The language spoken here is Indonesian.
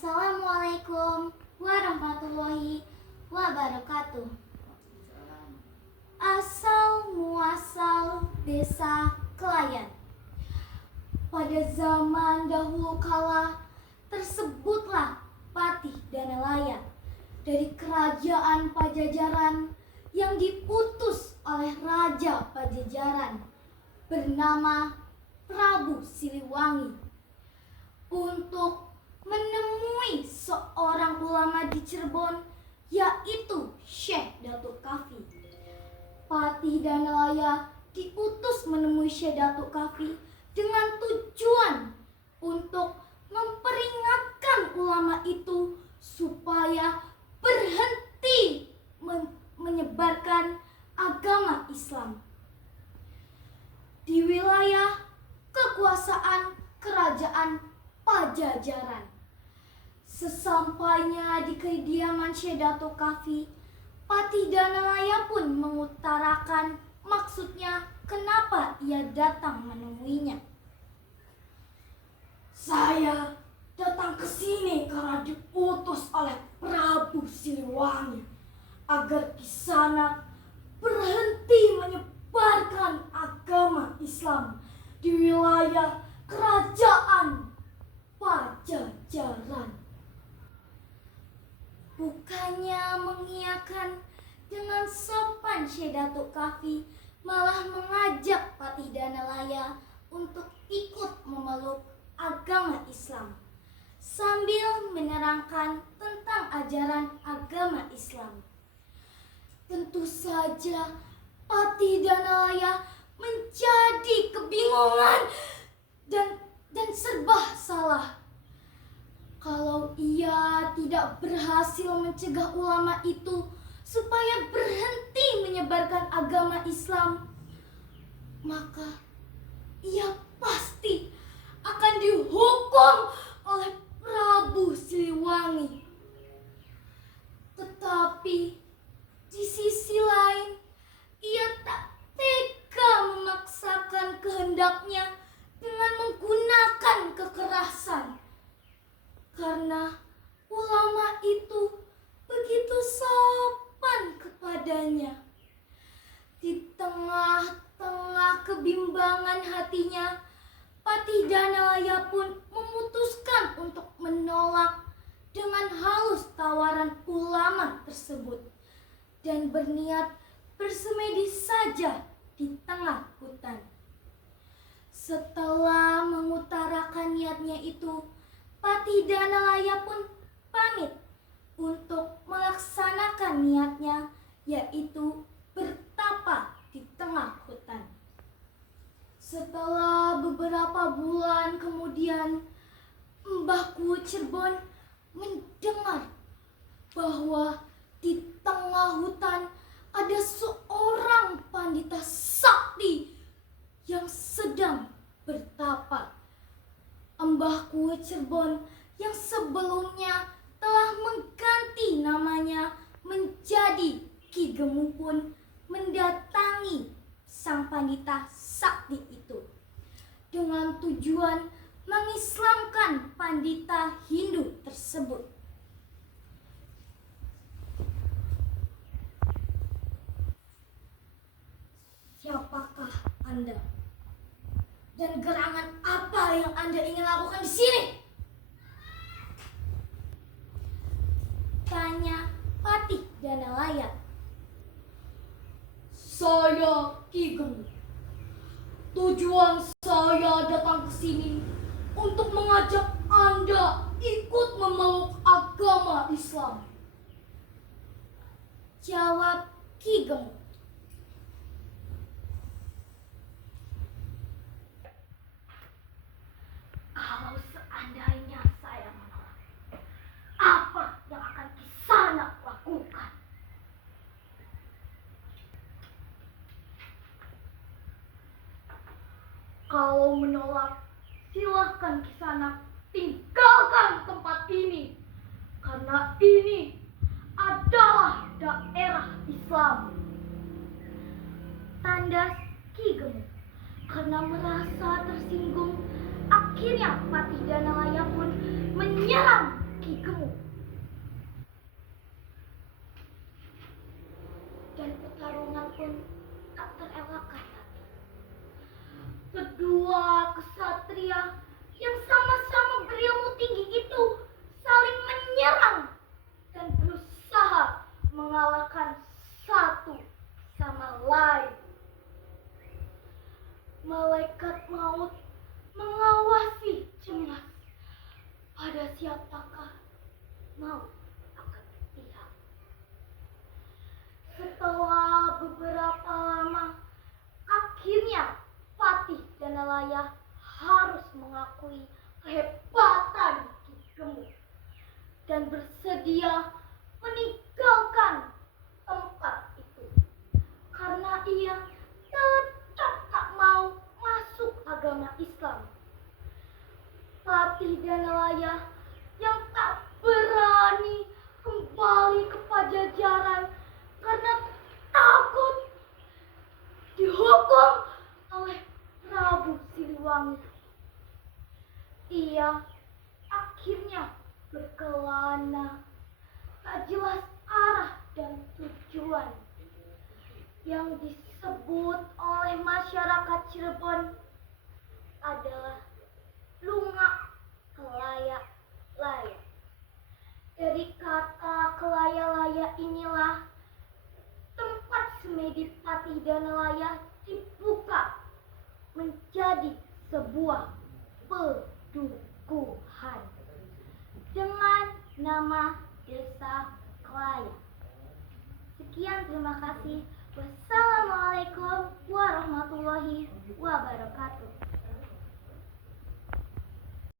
Assalamualaikum warahmatullahi wabarakatuh. Asal muasal desa Kelayan. Pada zaman dahulu kala tersebutlah Patih dan Nelayan dari kerajaan Pajajaran yang diutus oleh Raja Pajajaran bernama Prabu Siliwangi untuk menemui seorang ulama di Cirebon, yaitu Syekh Datuk Kafi. Patih dan Nelayan diutus menemui Syekh Datuk Kafi dengan tujuan untuk memperingatkan ulama itu supaya berhenti menyebarkan agama Islam di wilayah kekuasaan kerajaan Pajajaran. Sesampainya di kediaman Syekh Datuk Kafi, Patih dan Nelayan pun mengutarakan maksudnya kenapa ia datang menemuinya. Saya datang ke sini karena diutus oleh Prabu Siliwangi agar Kisanak berhenti menyebarkan agama Islam di wilayah kerajaan Pajajaran. Bukannya mengiyakan dengan sopan, Syekh Datuk Kafi malah mengajak Patih dan Nelayan untuk ikut memeluk agama Islam sambil menerangkan tentang ajaran agama Islam. Tentu saja Patih dan Nelayan menjadi kebingungan dan serba salah. Kalau ia tidak berhasil mencegah ulama itu supaya berhenti menyebarkan agama Islam, maka ia pasti akan dihukum oleh Prabu Siliwangi. Tetapi di sisi lain, ia tak tega memaksakan kehendaknya dengan menggunakan kekerasan, karena ulama itu begitu sopan kepadanya. Di tengah-tengah kebimbangan hatinya, Patih dan Nelayan pun memutuskan untuk menolak dengan halus tawaran ulama tersebut dan berniat bersemedi saja di tengah hutan. Setelah mengutarakan niatnya itu, Patih dan Nelayan pun pamit untuk melaksanakan niatnya, yaitu bertapa di tengah hutan. Setelah beberapa bulan kemudian, Mbah Kuwu Cirebon mendengar bahwa di tengah hutan ada seorang pandita sakti yang sedang bertapa. Mbah Kuwu Cirebon yang sebelumnya telah mengganti namanya menjadi Ki Gemu pun mendatangi sang pandita sakti itu dengan tujuan mengislamkan pandita Hindu tersebut. Siapakah Anda? Dan gerangan apa yang Anda ingin lakukan di sini? Tanya Patih dan Nelayan. Saya Ki Gemu. Tujuan saya datang ke sini untuk mengajak Anda ikut memeluk agama Islam, jawab Ki Gemu. Kalau seandainya saya menolak, apa yang akan Kisanak lakukan? Kalau menolak, silahkan Kisanak tinggalkan tempat ini, karena ini adalah daerah Islam, tandas Ki Gemu. Karena merasa tersinggung, akhirnya Patih dan Nelayan pun menyerang Ki siapakah mau akan berpihak. Setelah beberapa lama, akhirnya Patih dan Nalaya harus mengakui kehebatan Ki Gemuk dan bersedia meninggalkan tempat itu karena ia tetap tak mau masuk agama Islam. Patih dan Nalaya yang tak berani kembali ke Pajajaran karena takut dihukum oleh Prabu Siliwangi. Ia akhirnya berkelana, tak jelas arah dan tujuan. Yang disebut oleh masyarakat Cirebon adalah Lungak Kelaya-laya. Dari kata kelaya-laya inilah tempat semedi Patih dan Nalaya dibuka menjadi sebuah pedukuhan dengan nama Desa Kelaya. Sekian, terima kasih. Wassalamualaikum warahmatullahi wabarakatuh.